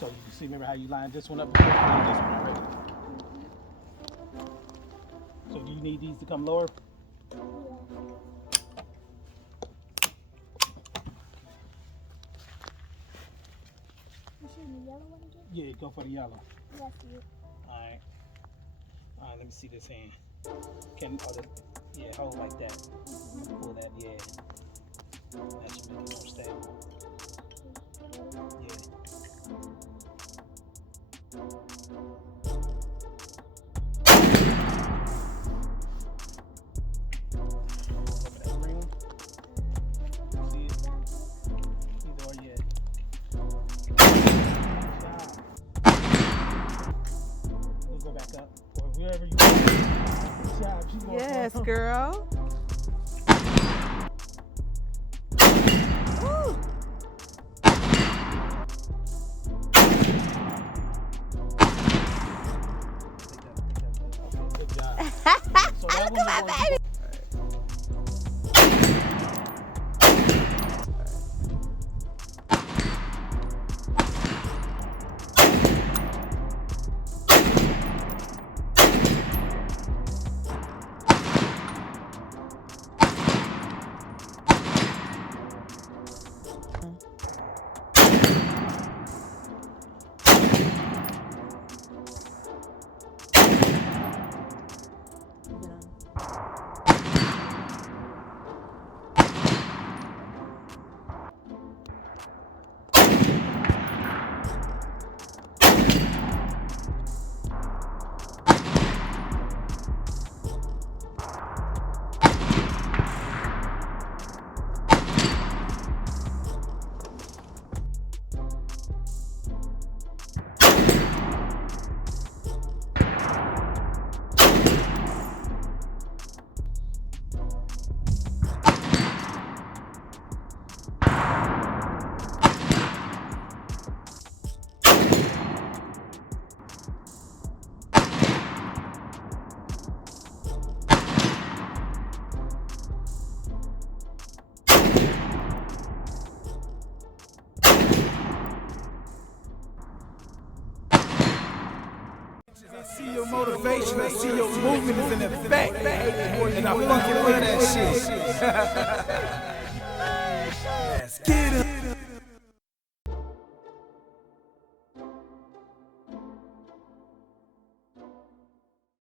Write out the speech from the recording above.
So you see, remember how you lined this one up before? You lined this one already. So do you need these to come lower? Yeah. You shooting the yellow one again? Yeah, go for the yellow. Yes, you. Alright. Alright, let me see this hand. Can yeah, hold like that. Pull that, yeah. That should make it more stable. Yeah. Look at that green one. See it? Either or, yeah. We'll go back up. Or wherever you want. Good job. She's going Yes, for it. girl. Woo. Okay, good job. So that Look at my baby. I see your motivation, I see your movement is in effect, and I fucking love that shit. Let's get 'em.